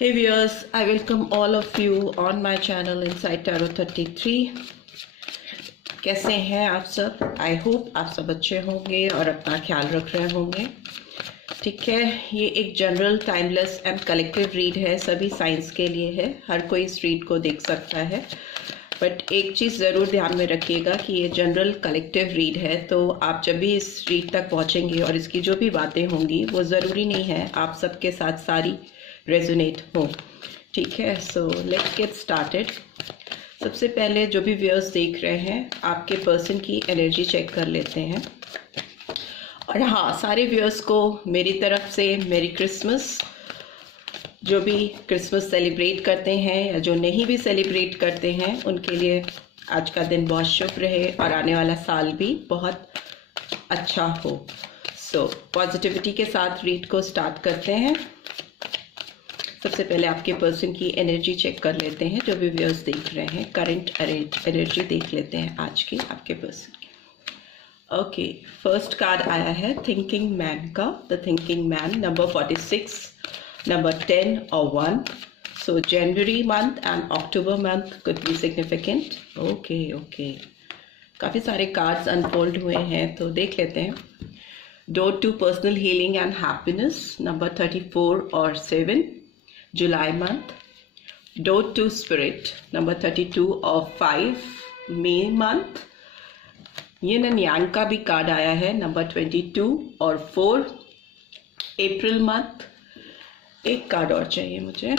Hey viewers, I welcome all of you on my channel Inside Tarot 33। कैसे हैं आप सब? आई होप आप सब अच्छे होंगे और अपना ख्याल रख रहे होंगे। ठीक है, ये एक general timeless and collective read है, सभी साइंस के लिए है। हर कोई इस रीड को देख सकता है, बट एक चीज़ ज़रूर ध्यान में रखिएगा कि ये जनरल कलेक्टिव रीड है, तो आप जब भी इस रीड तक पहुँचेंगे और इसकी जो भी बातें होंगी वो ज़रूरी नहीं है आप सबके साथ सारी रेजोनेट हो। ठीक है, सो लेट्स गेट स्टार्टेड। सबसे पहले जो भी व्यूअर्स देख रहे हैं, आपके पर्सन की एनर्जी चेक कर लेते हैं। और हाँ, सारे व्यूअर्स को मेरी तरफ से मेरी क्रिसमस। जो भी क्रिसमस सेलिब्रेट करते हैं या जो नहीं भी सेलिब्रेट करते हैं, उनके लिए आज का दिन बहुत शुभ रहे और आने वाला साल भी बहुत अच्छा हो। सो पॉजिटिविटी के साथ रीड को स्टार्ट करते हैं। सबसे पहले आपके पर्सन की एनर्जी चेक कर लेते हैं। जो भी व्यूअर्स देख रहे हैं, करंट एनर्जी देख लेते हैं आज की आपके पर्सन की। ओके, फर्स्ट कार्ड आया है थिंकिंग मैन का। The thinking man, number 46, number 10 और 1। So January month and October month could be significant. Okay, काफ़ी सारे कार्ड्स अनफोल्ड हुए हैं, तो देख लेते हैं। Door to personal healing and happiness, number 34 और 7, July month. Door to spirit, number 32 और 5, मई मंथ। यिन एंड यांग का भी कार्ड आया है, नंबर 22 और 4, अप्रैल मंथ। एक कार्ड और चाहिए मुझे।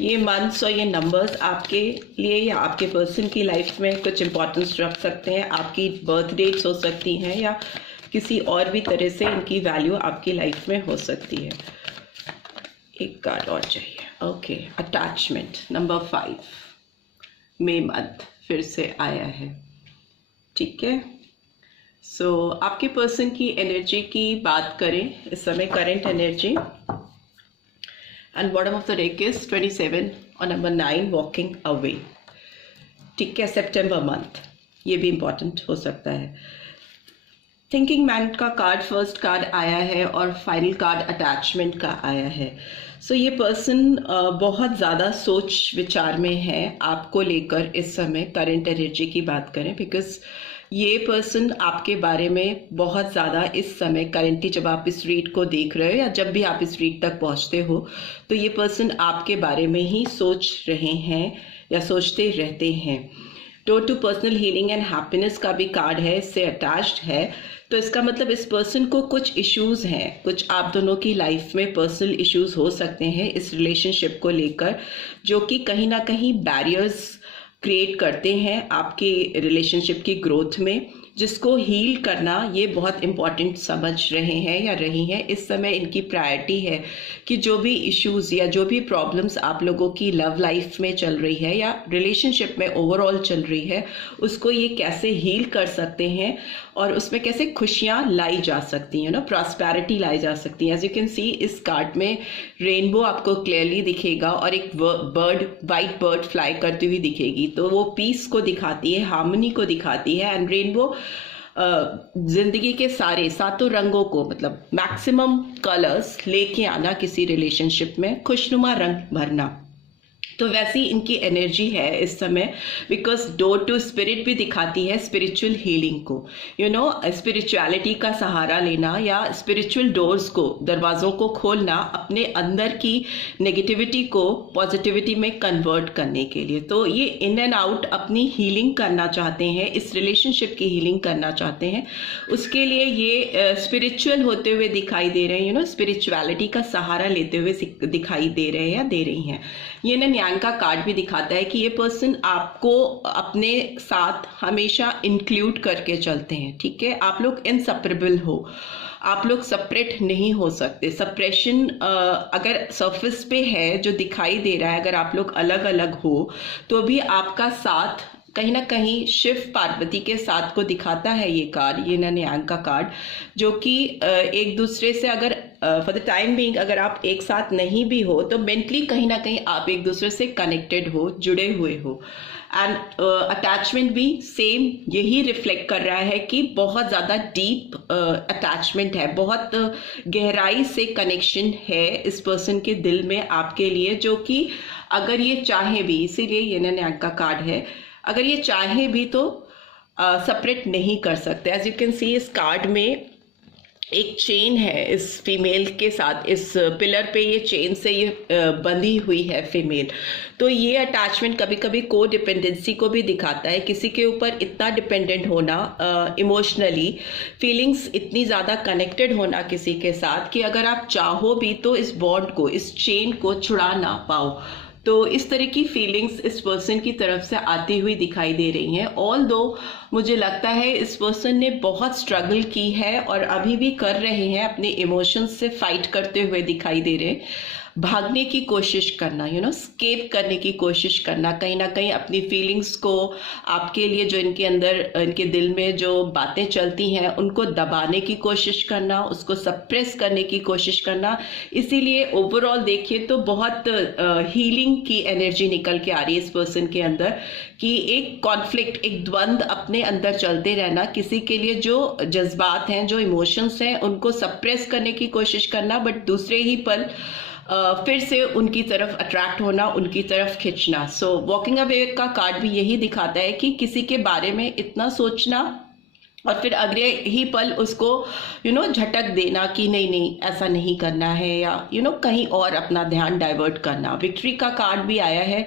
ये मंथ्स और ये नंबर्स आपके लिए या आपके पर्सन की लाइफ में कुछ इंपॉर्टेंस रख सकते हैं। आपकी बर्थ डेट्स हो सकती हैं या किसी और भी तरह से इनकी वैल्यू आपकी लाइफ में हो सकती है। एक कार्ड और चाहिए। ओके, अटैचमेंट, नंबर 5, मई मंथ फिर से आया है। ठीक है, सो आपके पर्सन की एनर्जी की बात करें इस समय, current energy and bottom of the deck is 27 और नंबर 9, वॉकिंग अवे। ठीक है, सितंबर मंथ, ये भी इंपॉर्टेंट हो सकता है। थिंकिंग मैन का कार्ड फर्स्ट कार्ड आया है और फाइनल कार्ड अटैचमेंट का आया है। सो ये पर्सन बहुत ज़्यादा सोच विचार में है आपको लेकर इस समय, करंट एनर्जी की बात करें, बिकॉज ये पर्सन आपके बारे में बहुत ज़्यादा इस समय करंटली, जब आप इस रीड को देख रहे हो या जब भी आप इस रीड तक पहुंचते हो, तो ये पर्सन आपके बारे में ही सोच रहे हैं या सोचते रहते हैं। Door to personal healing and happiness का भी कार्ड है, इससे अटैच्ड है, तो इसका मतलब इस पर्सन को कुछ इश्यूज हैं, कुछ आप दोनों की लाइफ में पर्सनल इश्यूज हो सकते हैं इस रिलेशनशिप को लेकर, जो कि कहीं ना कहीं बैरियर्स क्रिएट करते हैं आपके रिलेशनशिप की ग्रोथ में, जिसको हील करना ये बहुत इम्पॉर्टेंट समझ रहे हैं या रही हैं। इस समय इनकी प्रायोरिटी है कि जो भी इश्यूज या जो भी प्रॉब्लम्स आप लोगों की लव लाइफ में चल रही है या रिलेशनशिप में ओवरऑल चल रही है, उसको ये कैसे हील कर सकते हैं और उसमें कैसे खुशियाँ लाई जा सकती हैं, प्रॉस्पेरिटी लाई जा सकती है। एज यू कैन सी, इस कार्ड में रेनबो आपको क्लियरली दिखेगा और एक बर्ड, वाइट बर्ड फ्लाई करती हुई दिखेगी, तो वो पीस को दिखाती है, हार्मनी को दिखाती है। एंड रेनबो जिंदगी के सारे सातों रंगों को, मतलब मैक्सिमम कलर्स लेके आना किसी रिलेशनशिप में, खुशनुमा रंग भरना, तो वैसी इनकी एनर्जी है इस समय। बिकॉज डोर टू स्पिरिट भी दिखाती है स्पिरिचुअल हीलिंग को, स्पिरिचुअलिटी का सहारा लेना या स्पिरिचुअल डोर्स को, दरवाज़ों को खोलना, अपने अंदर की नेगेटिविटी को पॉजिटिविटी में कन्वर्ट करने के लिए। तो ये इन एंड आउट अपनी हीलिंग करना चाहते हैं, इस रिलेशनशिप की हीलिंग करना चाहते हैं। उसके लिए ये स्पिरिचुअल होते हुए दिखाई दे रहे हैं, स्पिरिचुअलिटी का सहारा लेते हुए दिखाई दे रहे हैं या दे रही हैं। ये का कार्ड भी दिखाता है कि ये पर्सन आपको अपने साथ हमेशा इंक्लूड करके चलते हैं। ठीक है, आप लोग इनसेपरेबल हो, आप लोग सेपरेट नहीं हो सकते। सप्रेशन अगर सरफेस पे है जो दिखाई दे रहा है, अगर आप लोग अलग अलग हो, तो भी आपका साथ कहीं ना कहीं शिव पार्वती के साथ को दिखाता है ये कार्ड, ये नन्यांग का कार्ड, जो कि एक दूसरे से अगर फॉर द टाइम बीइंग अगर आप एक साथ नहीं भी हो तो मेंटली कहीं ना कहीं आप एक दूसरे से कनेक्टेड हो, जुड़े हुए हो। एंड अटैचमेंट भी सेम यही रिफ्लेक्ट कर रहा है कि बहुत ज़्यादा डीप अटैचमेंट है, बहुत गहराई से कनेक्शन है इस पर्सन के दिल में आपके लिए, जो कि अगर ये चाहे भी, इसीलिए ये न्याय का कार्ड है, अगर ये चाहे भी तो सेपरेट नहीं कर सकते। एज यू कैन सी इस कार्ड में एक चेन है इस फीमेल के साथ, इस पिलर पे ये चेन से ये बंधी हुई है फीमेल। तो ये अटैचमेंट कभी कभी को डिपेंडेंसी को भी दिखाता है, किसी के ऊपर इतना डिपेंडेंट होना, इमोशनली फीलिंग्स इतनी ज़्यादा कनेक्टेड होना किसी के साथ कि अगर आप चाहो भी तो इस बॉन्ड को, इस चेन को छुड़ा ना पाओ। तो इस तरह की फीलिंग्स इस पर्सन की तरफ से आती हुई दिखाई दे रही हैं। ऑल दो मुझे लगता है इस पर्सन ने बहुत स्ट्रगल की है और अभी भी कर रहे हैं, अपने इमोशंस से फाइट करते हुए दिखाई दे रहे हैं। भागने की कोशिश करना, स्केप करने की कोशिश करना, कहीं ना कहीं अपनी फीलिंग्स को, आपके लिए जो इनके अंदर, इनके दिल में जो बातें चलती हैं उनको दबाने की कोशिश करना, उसको सप्रेस करने की कोशिश करना। इसीलिए ओवरऑल देखिए तो बहुत हीलिंग की एनर्जी निकल के आ रही है इस पर्सन के अंदर, कि एक कॉन्फ्लिक्ट, एक द्वंद्व अपने अंदर चलते रहना, किसी के लिए जो जज्बात हैं, जो इमोशंस हैं उनको सप्रेस करने की कोशिश करना, बट दूसरे ही पल फिर से उनकी तरफ अट्रैक्ट होना, उनकी तरफ खिंचना। सो वॉकिंग अवे का कार्ड भी यही दिखाता है कि किसी के बारे में इतना सोचना और फिर अगले ही पल उसको झटक देना कि नहीं नहीं ऐसा नहीं करना है, या कहीं और अपना ध्यान डाइवर्ट करना। विक्ट्री का कार्ड भी आया है,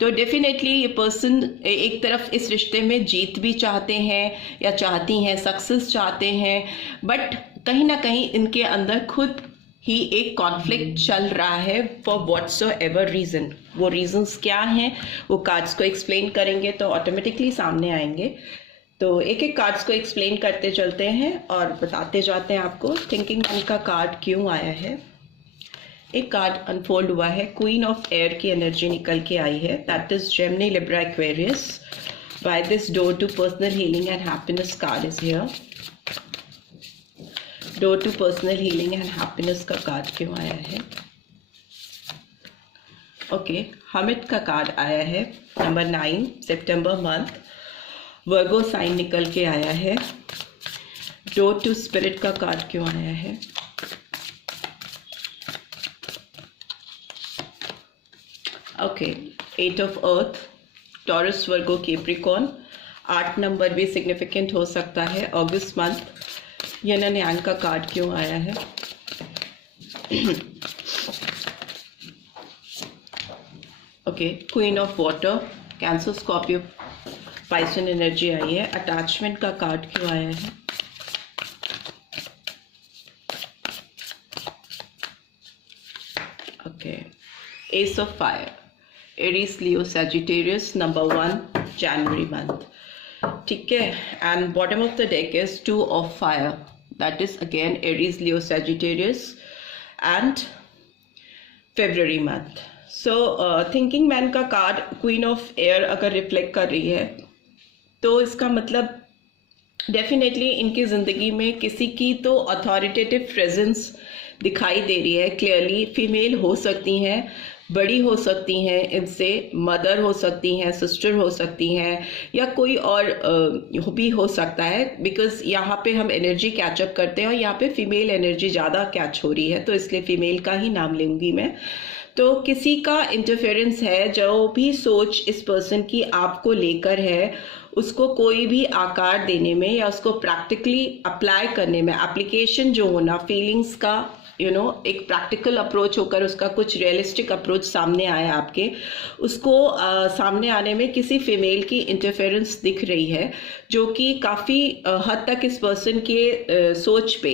तो डेफिनेटली ये पर्सन एक तरफ इस रिश्ते में जीत भी चाहते हैं या चाहती हैं, सक्सेस चाहते हैं, बट कहीं ना कहीं इनके अंदर खुद ही एक कॉन्फ्लिक्ट चल रहा है फॉर व्हाटसोएवर रीजन। वो रीजंस क्या हैं वो कार्ड्स को एक्सप्लेन करेंगे तो ऑटोमेटिकली सामने आएंगे। तो एक एक कार्ड्स को एक्सप्लेन करते चलते हैं और बताते जाते हैं आपको थिंकिंग मैन का कार्ड क्यों आया है। एक कार्ड अनफोल्ड हुआ है, क्वीन ऑफ एयर की एनर्जी निकल के आई है, that is Gemini, Libra, Aquarius. By this door to personal healing and happiness card is here. Door to personal healing and happiness का कार्ड क्यों आया है? ओके, हमिद का कार्ड आया है, नंबर 9, सितंबर मंथ, वर्गो साइन निकल के आया है। डोर टू स्पिरिट का कार्ड क्यों आया है? Okay, 8 of earth, Taurus, Virgo, Capricorn. 8 number भी सिग्निफिकेंट हो सकता है। अगस्त मंथ, यन एंड यांग का कार्ड क्यों आया है? Okay, queen of water, Cancer, Scorpio, Piscean energy आई है। अटैचमेंट का कार्ड क्यों आया है? Okay, ace of fire, Aries, Leo, Sagittarius, number 1, January month. ठीक है, and bottom of the deck is 2 of fire, that is again Aries, Leo, Sagittarius and February month. So thinking man का card queen of air अगर reflect कर रही है तो इसका मतलब डेफिनेटली इनकी ज़िंदगी में किसी की तो अथॉरिटेटिव प्रेजेंस दिखाई दे रही है। क्लियरली फीमेल हो सकती हैं, बड़ी हो सकती हैं, इनसे मदर हो सकती हैं, सिस्टर हो सकती हैं, या कोई और भी हो सकता है, बिकॉज यहाँ पे हम एनर्जी कैचअप करते हैं और यहाँ पे फीमेल एनर्जी ज़्यादा कैच हो रही है, तो इसलिए फीमेल का ही नाम लूँगी मैं। तो किसी का इंटरफेरेंस है, जो भी सोच इस पर्सन की आपको लेकर है उसको कोई भी आकार देने में या उसको प्रैक्टिकली अप्लाई करने में, एप्लीकेशन जो होना फीलिंग्स का एक प्रैक्टिकल अप्रोच होकर उसका कुछ रियलिस्टिक अप्रोच सामने आया आपके, उसको सामने आने में किसी फीमेल की इंटरफेरेंस दिख रही है, जो कि काफ़ी हद तक इस पर्सन के सोच पे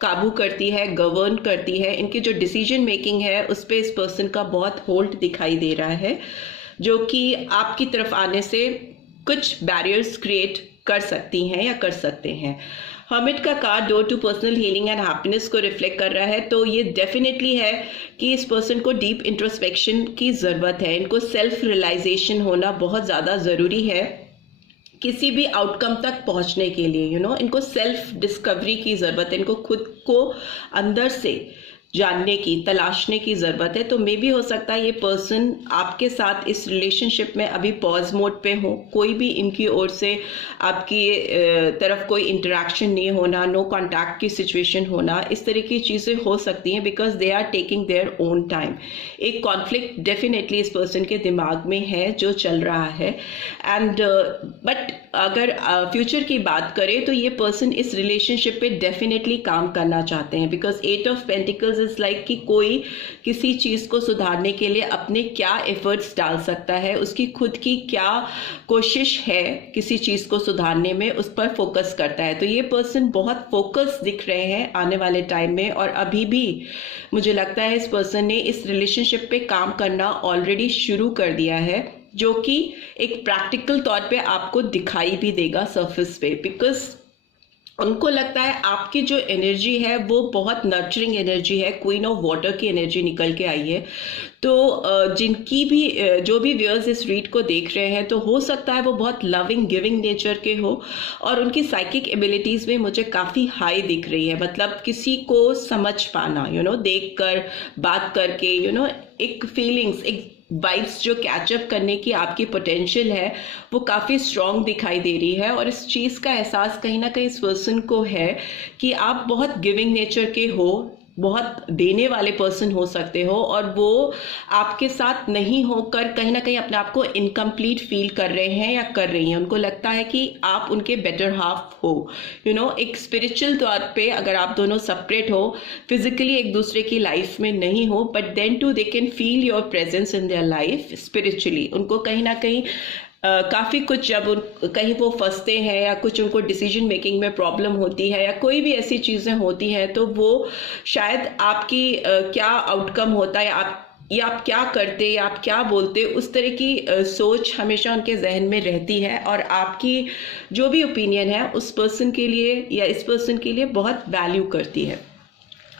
काबू करती है, गवर्न करती है। इनकी जो डिसीजन मेकिंग है उस पर इस पर्सन का बहुत होल्ड दिखाई दे रहा है, जो कि आपकी तरफ आने से कुछ बैरियर्स क्रिएट कर सकती हैं या कर सकते हैं। हर्मिट का card door to personal healing and happiness को रिफ्लेक्ट कर रहा है, तो ये डेफिनेटली है कि इस पर्सन को डीप इंट्रोस्पेक्शन की ज़रूरत है, इनको सेल्फ रियलाइजेशन होना बहुत ज़्यादा ज़रूरी है किसी भी आउटकम तक पहुंचने के लिए इनको सेल्फ डिस्कवरी की ज़रूरत है, इनको खुद को अंदर से जानने की, तलाशने की ज़रूरत है। तो मे भी हो सकता है ये पर्सन आपके साथ इस रिलेशनशिप में अभी पॉज मोड पे हो, कोई भी इनकी ओर से आपकी तरफ कोई इंटरेक्शन नहीं होना, नो कॉन्टैक्ट की सिचुएशन होना, इस तरह की चीज़ें हो सकती हैं because they are taking their own time. एक कॉन्फ्लिक्ट डेफिनेटली इस पर्सन के दिमाग में है जो चल रहा है। एंड बट अगर फ्यूचर की बात करें तो ये पर्सन इस रिलेशनशिप पे डेफिनेटली काम करना चाहते हैं because 8 of pentacles is like कि कोई किसी चीज़ को सुधारने के लिए अपने क्या एफर्ट्स डाल सकता है, उसकी खुद की क्या कोशिश है किसी चीज़ को सुधारने में, उस पर फोकस करता है। तो ये पर्सन बहुत फोकस दिख रहे हैं आने वाले टाइम में, और अभी भी मुझे लगता है इस पर्सन ने इस रिलेशनशिप पे काम करना ऑलरेडी शुरू कर दिया है, जो कि एक प्रैक्टिकल तौर पे आपको दिखाई भी देगा सरफेस पे, बिकॉज उनको लगता है आपकी जो एनर्जी है वो बहुत नर्चरिंग एनर्जी है, क्वीन ऑफ वाटर की एनर्जी निकल के आई है। तो जिनकी भी जो भी व्यूअर्स इस रीड को देख रहे हैं तो हो सकता है वो बहुत लविंग गिविंग नेचर के हो, और उनकी साइकिक एबिलिटीज़ में मुझे काफ़ी हाई दिख रही है। मतलब किसी को समझ पाना, देख कर, बात करके, एक फीलिंग्स, एक वाइब्स जो कैचअप करने की आपकी पोटेंशियल है वो काफ़ी स्ट्रॉन्ग दिखाई दे रही है। और इस चीज़ का एहसास कहीं ना कहीं इस पर्सन को है कि आप बहुत गिविंग नेचर के हो, बहुत देने वाले पर्सन हो सकते हो, और वो आपके साथ नहीं होकर कहीं ना कहीं अपने आप को इनकम्प्लीट फील कर रहे हैं या कर रही हैं। उनको लगता है कि आप उनके बेटर हाफ हो, एक स्पिरिचुअल तौर पे अगर आप दोनों सेपरेट हो, फिजिकली एक दूसरे की लाइफ में नहीं हो, but then too they can feel your presence in their life spiritually. उनको कहीं ना कहीं काफ़ी कुछ जब कहीं वो फंसते हैं या कुछ उनको डिसीजन मेकिंग में प्रॉब्लम होती है या कोई भी ऐसी चीज़ें होती हैं, तो वो शायद आपकी क्या आउटकम होता है, आप क्या करते या आप क्या बोलते, उस तरह की सोच हमेशा उनके जहन में रहती है, और आपकी जो भी ओपिनियन है उस पर्सन के लिए या इस पर्सन के लिए बहुत वैल्यू करती है।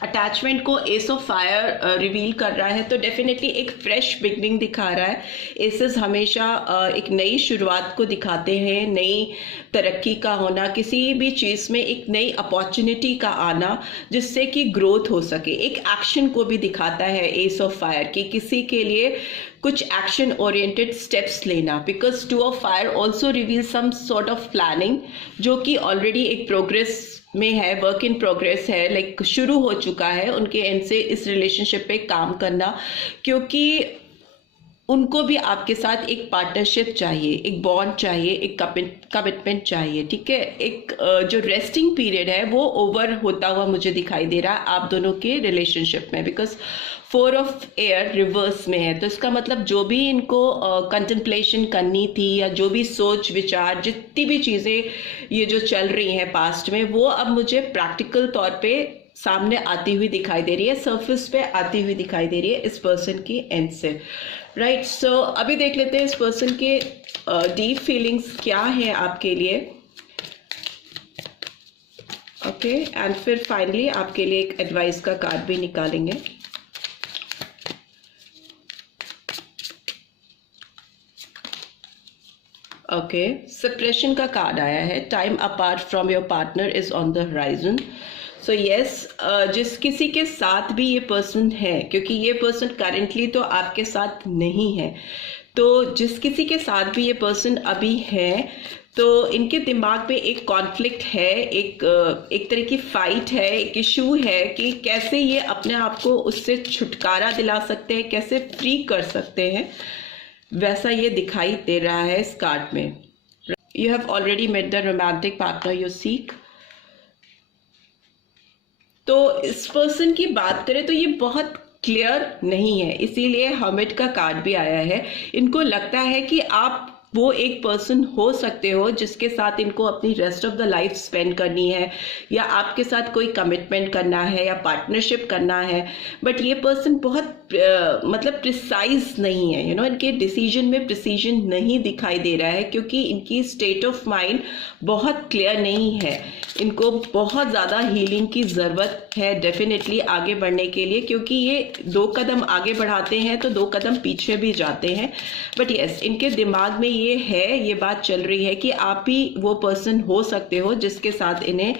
अटैचमेंट को एस ऑफ फायर रिवील कर रहा है, तो डेफिनेटली एक फ्रेश बिगनिंग दिखा रहा है। एसेस हमेशा एक नई शुरुआत को दिखाते हैं, नई तरक्की का होना, किसी भी चीज़ में एक नई अपॉर्चुनिटी का आना जिससे कि ग्रोथ हो सके। एक एक्शन को भी दिखाता है एस ऑफ फायर कि किसी के लिए कुछ एक्शन ओरिएंटेड स्टेप्स लेना, because 2 of fire also reveal some sort of planning जो कि ऑलरेडी एक प्रोग्रेस में है, वर्क इन प्रोग्रेस है, लाइक शुरू हो चुका है उनके एंड से इस रिलेशनशिप पे काम करना, क्योंकि उनको भी आपके साथ एक पार्टनरशिप चाहिए, एक बॉन्ड चाहिए, एक कमिटमेंट चाहिए। ठीक है, एक जो रेस्टिंग पीरियड है वो ओवर होता हुआ मुझे दिखाई दे रहा है आप दोनों के रिलेशनशिप में, बिकॉज 4 ऑफ एयर रिवर्स में है। तो इसका मतलब जो भी इनको कंटेम्पलेशन करनी थी या जो भी सोच विचार, जितनी भी चीज़ें ये जो चल रही हैं पास्ट में, वो अब मुझे प्रैक्टिकल तौर पे सामने आती हुई दिखाई दे रही है, सरफेस पे आती हुई दिखाई दे रही है इस पर्सन की एंड से। राइट, सो अभी देख लेते हैं इस पर्सन के डीप फीलिंग्स क्या है आपके लिए। ओके, एंड फिर फाइनली आपके लिए एक एडवाइस का कार्ड भी निकालेंगे। ओके, सेपरेशन का कार्ड आया है। Time apart from your partner is on the horizon. So yes, जिस किसी के साथ भी ये पर्सन है, क्योंकि ये पर्सन करेंटली तो आपके साथ नहीं है, तो जिस किसी के साथ भी ये पर्सन अभी है, तो इनके दिमाग में एक कॉन्फ्लिक्ट है, एक तरह की फाइट है, एक इशू है कि कैसे ये अपने आप को उससे छुटकारा दिला सकते हैं, कैसे फ्री कर सकते हैं, वैसा ये दिखाई दे रहा है इस कार्ड में। You have already met the romantic partner you seek. तो इस पर्सन की बात करें तो ये बहुत क्लियर नहीं है, इसीलिए हर्मिट का कार्ड भी आया है। इनको लगता है कि आप वो एक पर्सन हो सकते हो जिसके साथ इनको अपनी rest of the life spend करनी है, या आपके साथ कोई कमिटमेंट करना है या पार्टनरशिप करना है, बट ये पर्सन बहुत मतलब प्रिसाइज नहीं है, इनके डिसीजन में प्रिसीजन नहीं दिखाई दे रहा है, क्योंकि इनकी स्टेट ऑफ माइंड बहुत क्लियर नहीं है। इनको बहुत ज़्यादा हीलिंग की ज़रूरत है डेफिनेटली आगे बढ़ने के लिए, क्योंकि ये 2 कदम आगे बढ़ाते हैं तो 2 कदम पीछे भी जाते हैं। बट यस, इनके दिमाग में ये बात चल रही है कि आप ही वो पर्सन हो सकते हो जिसके साथ इन्हें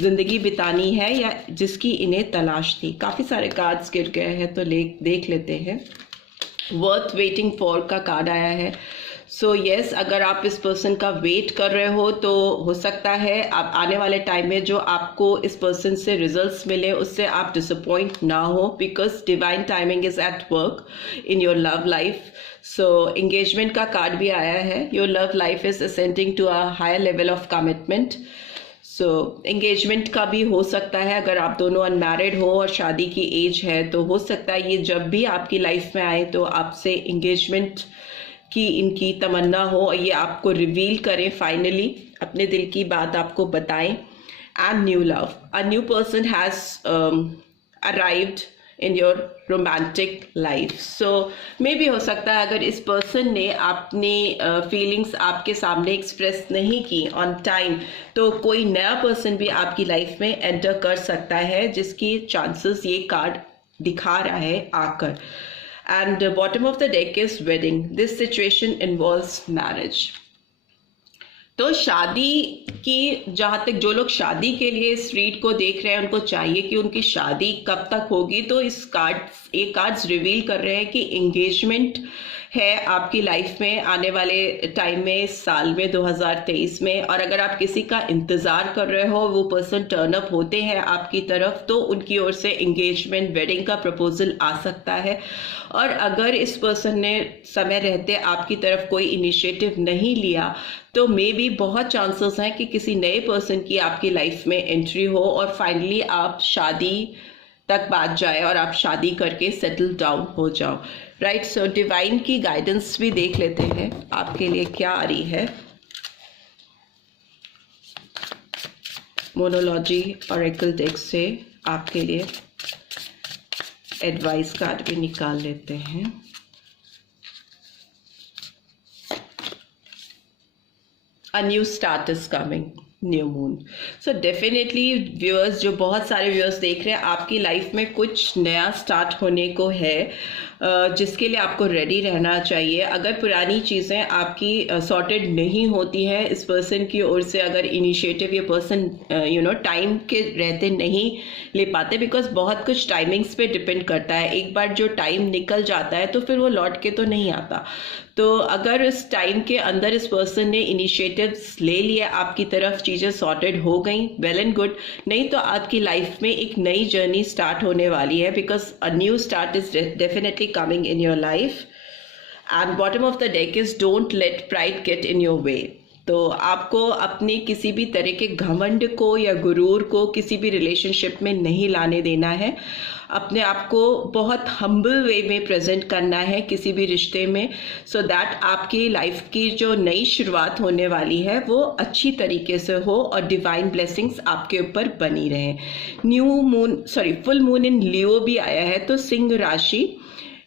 ज़िंदगी बितानी है या जिसकी इन्हें तलाश थी। काफ़ी सारे कार्ड्स गिर गए हैं तो देख लेते हैं। वर्थ वेटिंग फॉर का कार्ड आया है। सो यस, अगर आप इस पर्सन का वेट कर रहे हो तो हो सकता है आप आने वाले टाइम में जो आपको इस पर्सन से रिजल्ट्स मिले उससे आप डिसअपॉइंट ना हो, because divine timing is at work in your love life. So engagement का कार्ड भी आया है। Your love life is ascending to a higher level of commitment. So engagement का भी हो सकता है, अगर आप दोनों अनमैरिड हो और शादी की एज है तो हो सकता है ये जब भी आपकी लाइफ में आए तो आपसे एंगेजमेंट की इनकी तमन्ना हो और ये आपको रिवील करें, फाइनली अपने दिल की बात आपको बताएं। And new love, a new person has arrived in your romantic life. So मे भी हो सकता है अगर इस पर्सन ने अपनी फीलिंग्स आपके सामने एक्सप्रेस नहीं की ऑन टाइम तो कोई नया पर्सन भी आपकी लाइफ में एंटर कर सकता है, जिसकी चांसेस ये कार्ड दिखा रहा है आकर। And the bottom of the deck is wedding. This situation involves marriage. तो शादी की, जहाँ तक जो लोग शादी के लिए इस रीड को देख रहे हैं उनको चाहिए कि उनकी शादी कब तक होगी, तो ये कार्ड्स रिवील कर रहे हैं कि एंगेजमेंट है आपकी लाइफ में आने वाले टाइम में, इस साल में 2023 में। और अगर आप किसी का इंतज़ार कर रहे हो, वो पर्सन टर्न अप होते हैं आपकी तरफ, तो उनकी ओर से एंगेजमेंट वेडिंग का प्रपोजल आ सकता है। और अगर इस पर्सन ने समय रहते आपकी तरफ कोई इनिशिएटिव नहीं लिया तो मे बी बहुत चांसेस हैं कि किसी नए पर्सन की आपकी लाइफ में एंट्री हो और फाइनली आप शादी तक बात जाए और आप शादी करके सेटल डाउन हो जाओ। राइट, सो डिवाइन की गाइडेंस भी देख लेते हैं आपके लिए क्या आ रही है। मोनोलॉजी ऑरेकल डेक से आपके लिए एडवाइस कार्ड भी निकाल लेते हैं। A new start is coming, new moon. So definitely viewers, जो बहुत सारे व्यूअर्स देख रहे हैं, आपकी लाइफ में कुछ नया स्टार्ट होने को है, जिसके लिए आपको रेडी रहना चाहिए। अगर पुरानी चीज़ें आपकी सॉर्टेड नहीं होती हैं इस पर्सन की ओर से, अगर इनिशिएटिव ये पर्सन टाइम के रहते नहीं ले पाते, बिकॉज बहुत कुछ टाइमिंग्स पे डिपेंड करता है। एक बार जो टाइम निकल जाता है तो फिर वो लौट के तो नहीं आता। तो अगर इस टाइम के अंदर इस पर्सन ने इनिशिएटिव्स ले लिया, आपकी तरफ चीज़ें सॉर्टेड हो गई, वेल एंड गुड। नहीं तो आपकी लाइफ में एक नई जर्नी स्टार्ट होने वाली है, because a new start is definitely coming in your life. And bottom of the deck is don't let pride get in your way. तो आपको अपनी किसी भी तरह के घमंड को या गुरूर को किसी भी रिलेशनशिप में नहीं लाने देना है। अपने आप को बहुत हम्बल वे में प्रेजेंट करना है किसी भी रिश्ते में, सो दैट आपकी लाइफ की जो नई शुरुआत होने वाली है वो अच्छी तरीके से हो और डिवाइन ब्लेसिंग्स आपके ऊपर बनी रहे। फुल मून इन लियो भी आया है, तो सिंह राशि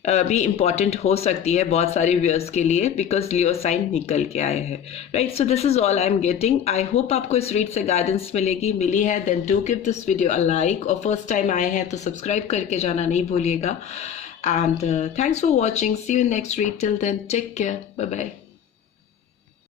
भी इम्पॉर्टेंट हो सकती है बहुत सारे व्यूअर्स के लिए, बिकॉज लियो साइन निकल के आए हैं। Right, so this is all I am getting. I hope आपको इस रीड से गाइडेंस मिली है। Then do give this video a like, और फर्स्ट टाइम आए हैं तो सब्सक्राइब करके जाना नहीं भूलिएगा। And thanks for watching, see you next read, till then take care, bye bye.